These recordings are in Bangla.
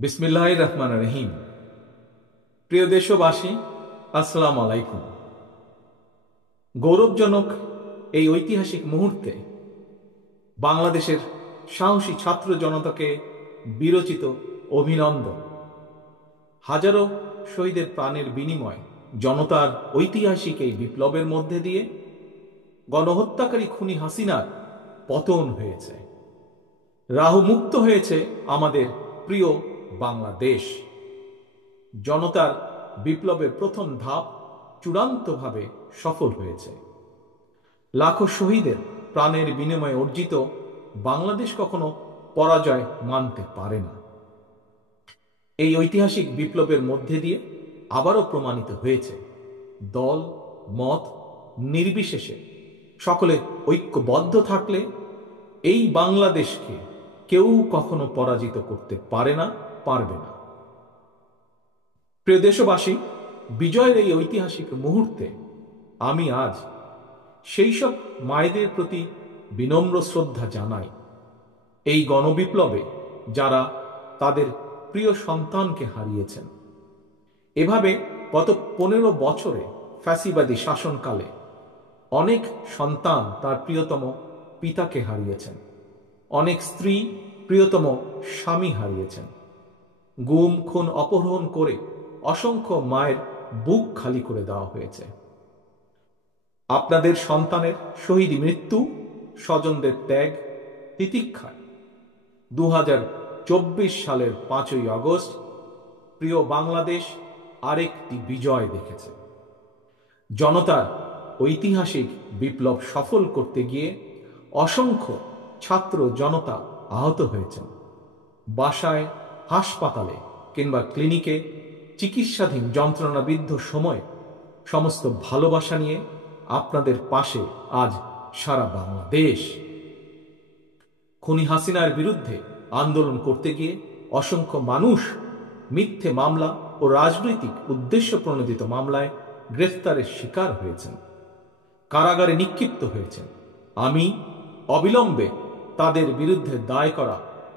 বিসমিল্লাহির রহমানির রহিম। প্রিয় দেশবাসী, আসসালামু আলাইকুম। গৌরবজনক এই ঐতিহাসিক মুহূর্তে বাংলাদেশের সাহসী ছাত্র জনতাকে বিরচিত অভিনন্দন। হাজারো শহীদের প্রাণের বিনিময় জনতার ঐতিহাসিক এই বিপ্লবের মধ্যে দিয়ে গণহত্যাকারী খুনি হাসিনার পতন হয়েছে, রাহুমুক্ত হয়েছে আমাদের প্রিয় বাংলাদেশ। জনতার বিপ্লবের প্রথম ধাপ চূড়ান্তভাবে সফল হয়েছে। লাখো শহীদের প্রাণের বিনিময়ে অর্জিত বাংলাদেশ কখনো পরাজয় মানতে পারে না। এই ঐতিহাসিক বিপ্লবের মধ্যে দিয়ে আবারও প্রমাণিত হয়েছে, দল মত নির্বিশেষে সকলে ঐক্যবদ্ধ থাকলে এই বাংলাদেশকে কেউ কখনো পরাজিত করতে পারে না, পারবে না। প্রিয় দেশবাসী, বিজয়ের এই ঐতিহাসিক মুহূর্তে আমি আজ সেই সব মায়েদের প্রতি বিনম্র শ্রদ্ধা জানাই, এই গণবিপ্লবে যারা তাদের প্রিয় সন্তানকে হারিয়েছেন। এভাবে গত 15 বছরে ফ্যাসিবাদী শাসনকালে অনেক সন্তান তার প্রিয়তম পিতাকে হারিয়েছেন, অনেক স্ত্রী প্রিয়তম স্বামী হারিয়েছেন, গুম খুন অপহরণ করে অসংখ্য মায়ের বুক খালি করে দেওয়া হয়েছে। আপনাদের সন্তানের শহীদ মৃত্যু, স্বজনদের ত্যাগ তিতিক্ষায় 2024 সালের 5ই আগস্ট প্রিয় বাংলাদেশ আরেকটি বিজয় দেখেছে। জনতার ঐতিহাসিক বিপ্লব সফল করতে গিয়ে অসংখ্য ছাত্র জনতা আহত হয়েছেন। বাসায়, হাসপাতালে কিংবা ক্লিনিকে চিকিৎসাধীন যন্ত্রণাবিদ্ধ সময় সমস্ত ভালোবাসা নিয়ে আপনাদের পাশে আজ সারা বাংলাদেশ। খুনি হাসিনার বিরুদ্ধে আন্দোলন করতে গিয়ে অসংখ্য মানুষ মিথ্যে মামলা ও রাজনৈতিক উদ্দেশ্য প্রণোদিত মামলায় গ্রেফতারের শিকার হয়েছেন, কারাগারে নিক্ষিপ্ত হয়েছেন। আমি অবিলম্বে তাদের বিরুদ্ধে দায় করা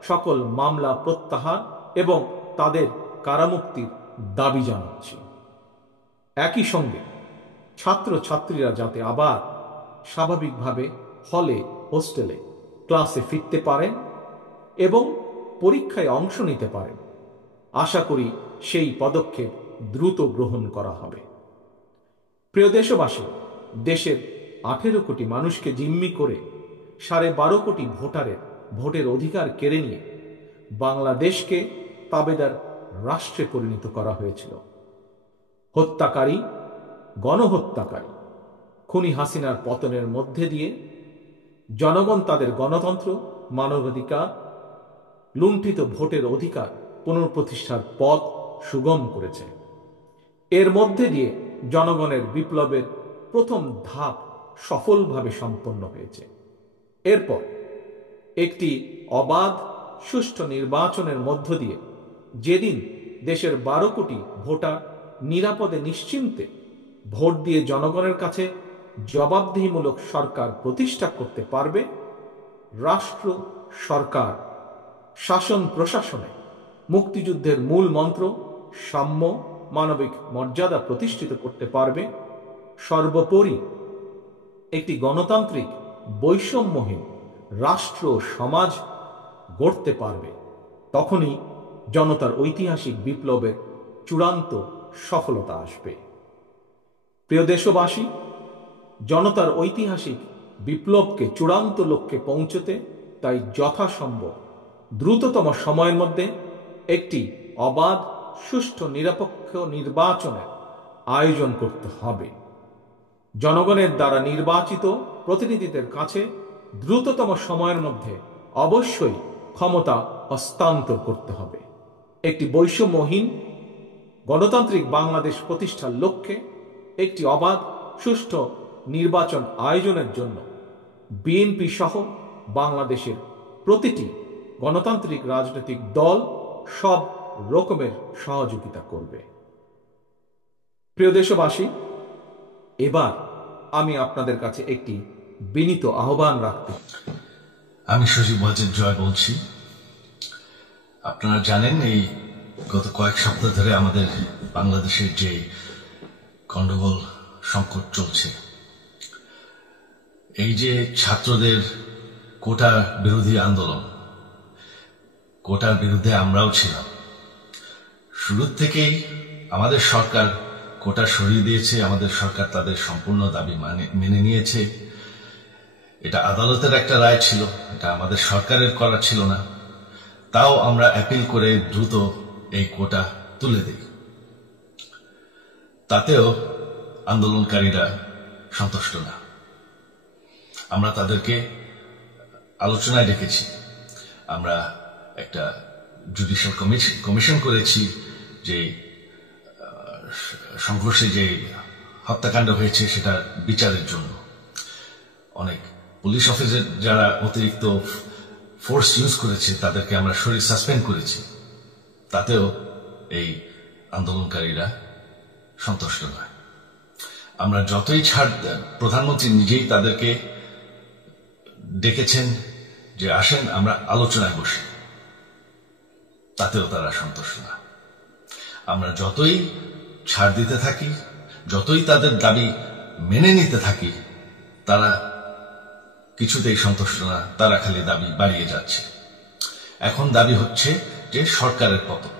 সকল মামলা প্রত্যাহার এবং তাদের কারামুক্তির দাবি জানাচ্ছি। একই সঙ্গে ছাত্রছাত্রীরা যাতে আবার স্বাভাবিকভাবে হলে, হোস্টেলে, ক্লাসে ফিরতে পারেন এবং পরীক্ষায় অংশ নিতে পারেন, আশা করি সেই পদক্ষেপ দ্রুত গ্রহণ করা হবে। প্রিয় দেশবাসী, দেশের 18 কোটি মানুষকে জিম্মি করে 12.5 কোটি ভোটারের ভোটের অধিকার কেড়ে নিয়ে বাংলাদেশকে তাবেদার রাষ্ট্রে পরিণত করা হয়েছিল। হত্যাকারী, গণহত্যাকারী খুনি হাসিনার পতনের মধ্যে দিয়ে জনগণ তাদের গণতন্ত্র, মানবাধিকার, লুণ্ঠিত ভোটের অধিকার পুনঃপ্রতিষ্ঠার পথ সুগম করেছে। এর মধ্যে দিয়ে জনগণের বিপ্লবের প্রথম ধাপ সফলভাবে সম্পন্ন হয়েছে। এরপর একটি অবাধ সুষ্ঠু নির্বাচনের মধ্য দিয়ে যেদিন দেশের 12 কোটি ভোটার নিরাপদে নিশ্চিন্তে ভোট দিয়ে জনগণের কাছে জবাবদিহিমূলক সরকার প্রতিষ্ঠা করতে পারবে, রাষ্ট্র, সরকার, শাসন প্রশাসনে মুক্তিযুদ্ধের মূল মন্ত্র সাম্য, মানবিক মর্যাদা প্রতিষ্ঠিত করতে পারবে, সর্বোপরি একটি গণতান্ত্রিক বৈষম্যহীন রাষ্ট্র সমাজ গড়তে পারবে, তখনই জনতার ঐতিহাসিক বিপ্লবের চূড়ান্ত সফলতা আসবে। প্রিয় দেশবাসী, জনতার ঐতিহাসিক বিপ্লবকে চূড়ান্ত লক্ষ্যে পৌঁছতে তাই যথাসম্ভব দ্রুততম সময়ের মধ্যে একটি অবাধ, সুষ্ঠু, নিরপেক্ষ নির্বাচনের আয়োজন করতে হবে। জনগণের দ্বারা নির্বাচিত প্রতিনিধিদের কাছে দ্রুততম সময়ের মধ্যে অবশ্যই ক্ষমতা হস্তান্তর করতে হবে। একটি বৈষম্যহীন গণতান্ত্রিক বাংলাদেশ প্রতিষ্ঠার লক্ষ্যে একটি অবাধ, সুষ্ঠু নির্বাচন আয়োজনের জন্য বিএনপি সহ বাংলাদেশের প্রতিটি গণতান্ত্রিক রাজনৈতিক দল সব রকমের সহযোগিতা করবে। প্রিয় দেশবাসী, এবার আমি আপনাদের কাছে একটি বিনীত আহ্বান রাখতে। আমি সজীব ওয়াজেদ জয় বলছি। আপনারা জানেন এই গত কয়েক সপ্তাহ ধরে আমাদের বাংলাদেশের যে গন্ডগোল সংকট চলছে, এই যে ছাত্রদের কোটা বিরোধী আন্দোলন, কোটার বিরুদ্ধে আমরাও ছিলাম। শুরু থেকেই আমাদের সরকার কোটা সরিয়ে দিয়েছে, আমাদের সরকার তাদের সম্পূর্ণ দাবি মেনে নিয়েছে। এটা আদালতের একটা রায় ছিল, এটা আমাদের সরকারের করা ছিল না। তাও আমরা অ্যাপিল করে দ্রুত এই কোটা তুলে দিই। তাতেও আন্দোলনকারীরা সন্তুষ্ট না। আমরা তাদেরকে আলোচনায় ডেকেছি, আমরা একটা জুডিশিয়াল কমিশন করেছি যে সংঘর্ষে যে হত্যাকাণ্ড হয়েছে সেটা বিচারের জন্য। অনেক পুলিশ অফিসার যারা অতিরিক্ত ফোর্স ইউজ করেছে তাদেরকে আমরা সরিয়ে সাসপেন্ড করেছি। তাতেও এই আন্দোলনকারীরা সন্তুষ্ট নয়। আমরা যতই ছাড়, প্রধানমন্ত্রী নিজেই তাদেরকে ডেকেছেন যে আসেন আমরা আলোচনায় বসি, তাতেও তারা সন্তুষ্ট না। আমরা যতই ছাড় দিতে থাকি, যতই তাদের দাবি মেনে নিতে থাকি, তারা কিছুতেই সন্তুষ্ট না, তারা খালি দাবি বাড়িয়ে যাচ্ছে। এখন দাবি হচ্ছে যে সরকারের পতন।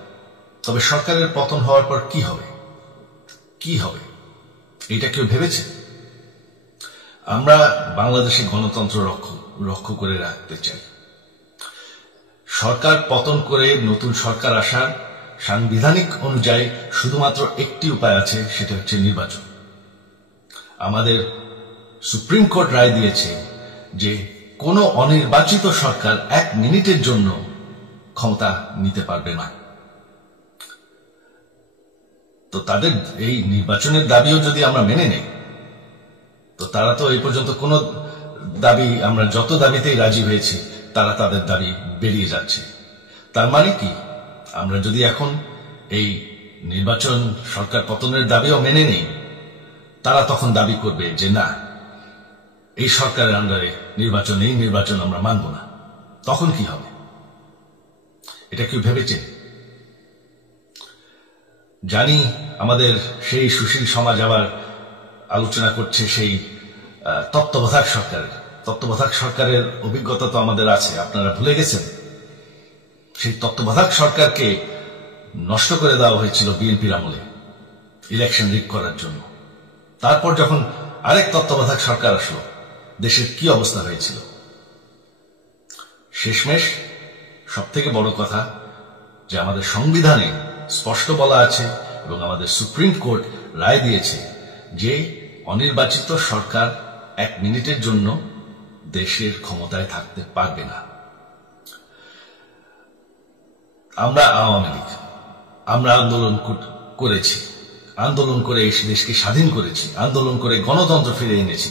তবে সরকারের পতন হওয়ার পর কি হবে, কি হবে এটা কেউ ভেবেছে? আমরা বাংলাদেশে গণতন্ত্র রক্ষা করে রাখতে চাই। সরকার পতন করে নতুন সরকার আসার সাংবিধানিক অনুযায়ী শুধুমাত্র একটি উপায় আছে, সেটা হচ্ছে নির্বাচন। আমাদের সুপ্রিম কোর্ট রায় দিয়েছে যে কোনো অনির্বাচিত সরকার 1 মিনিটের জন্য ক্ষমতা নিতে পারবে না। তো তাদের এই নির্বাচনের দাবিও যদি আমরা মেনে নেই, তো তারা তো এই পর্যন্ত কোনো দাবি, আমরা যত দাবিতেই রাজি হয়েছি তারা তাদের দাবি বেরিয়ে যাচ্ছে। তার মানে কি, আমরা যদি এখন এই নির্বাচন, সরকার পতনের দাবিও মেনে নেই, তারা তখন দাবি করবে যে না, এই সরকারের আন্ডারে নির্বাচন, এই নির্বাচন আমরা মানব না। তখন কি হবে এটা কেউ ভেবেছে? জানি আমাদের সেই সুশীল সমাজ আবার আলোচনা করছে সেই তত্ত্বাবধায়ক সরকারের অভিজ্ঞতা তো আমাদের আছে, আপনারা ভুলে গেছেন। সেই তত্ত্বাবধায়ক সরকারকে নষ্ট করে দেওয়া হয়েছিল বিএনপির আমলে ইলেকশন রিগ করার জন্য। তারপর যখন আরেক তত্ত্বাবধায়ক সরকার আসলো, দেশের কি অবস্থা হয়েছিল। শেষমেশ সব থেকে বড় কথা যে আমাদের সংবিধানে স্পষ্ট বলা আছে এবং আমাদের সুপ্রিম কোর্ট রায় দিয়েছে যে অনির্বাচিত সরকার 1 মিনিটের জন্য দেশের ক্ষমতায় থাকতে পারবে না। আমরা আওয়ামী লীগ, আমরা আন্দোলন করেছি, আন্দোলন করে এই দেশকে স্বাধীন করেছি, আন্দোলন করে গণতন্ত্র ফিরে এনেছি,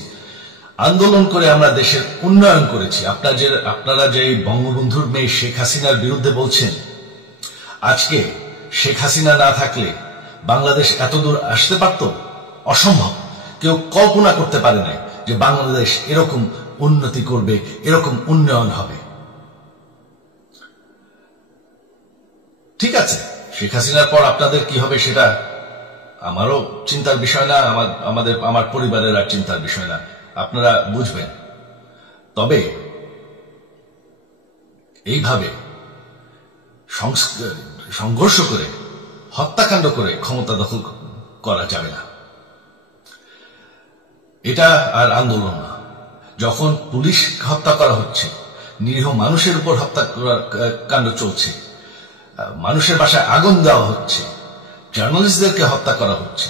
আন্দোলন করে আমরা দেশের উন্নয়ন করেছি। আপনারা যে বঙ্গবন্ধুর মেয়ে শেখ হাসিনার বিরুদ্ধে বলছেন, আজকে শেখ হাসিনা না থাকলে বাংলাদেশ এতদূর আসতে পারত? অসম্ভব। কেউ কল্পনা করতে পারে না যে বাংলাদেশ এরকম উন্নতি করবে, এরকম উন্নয়ন হবে। ঠিক আছে, শেখ হাসিনার পর আপনাদের কি হবে সেটা আমারও চিন্তার বিষয় না, আমার পরিবারের আর চিন্তার বিষয় না, আপনারা বুঝবেন। তবে এইভাবে সংঘর্ষ করে, হত্যাকাণ্ড করে ক্ষমতা দখল করা যাবে না। এটা আর আন্দোলন না। যখন পুলিশ হত্যা করা হচ্ছে, নিরীহ মানুষের উপর হত্যাকাণ্ড চলছে, মানুষের বাসায় আগুন দেওয়া হচ্ছে, জার্নালিস্টদেরকে হত্যা করা হচ্ছে,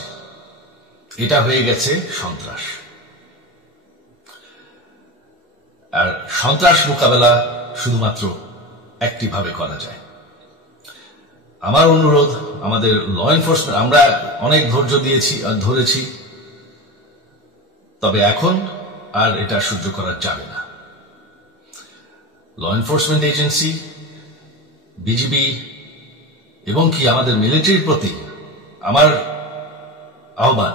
এটা হয়ে গেছে সন্ত্রাস। আর সন্ত্রাস মোকাবেলা শুধুমাত্র একটি ভাবে করা যায়। আমার অনুরোধ, আমাদের ল এনফোর্সমেন্ট, আমরা অনেক ধৈর্য ধরেছি, তবে এখন আর এটা সহ্য করা যাবে না। ল এনফোর্সমেন্ট এজেন্সি, বিজিবি এবং কি আমাদের মিলিটারির প্রতি আমার আহ্বান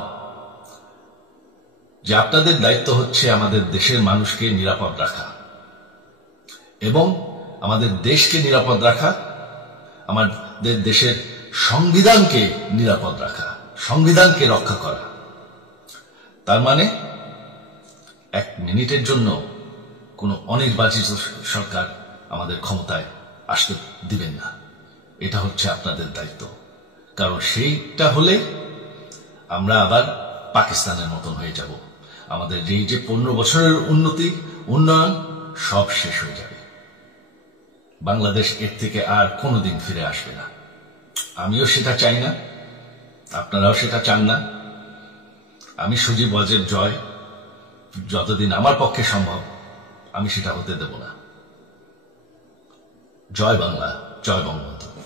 যে আপনাদের দায়িত্ব হচ্ছে আমাদের দেশের মানুষকে নিরাপদ রাখা এবং আমাদের দেশকে নিরাপদ রাখা। আমাদের দেশের সংবিধানকে নিরাপদ রাখা, সংবিধানকে রক্ষা করা। তার মানে এক মিনিটের জন্য কোনো অনির্বাচিত সরকার আমাদের ক্ষমতায় আসতে দিবেন না। এটা হচ্ছে আপনাদের দায়িত্ব, কারণ সেইটা হলে আমরা আবার পাকিস্তানের মতন হয়ে যাব। আমাদের এই যে 15 বছরের উন্নয়ন সব শেষ হয়ে যাবে। বাংলাদেশ এর থেকে আর কোনোদিন ফিরে আসবে না। আমিও সেটা চাই না, আপনারাও সেটা চান না। আমি সজীব ওয়াজেদ জয় যতদিন আমার পক্ষে সম্ভব আমি সেটা হতে দেব না। জয় বাংলা, জয় বঙ্গবন্ধু।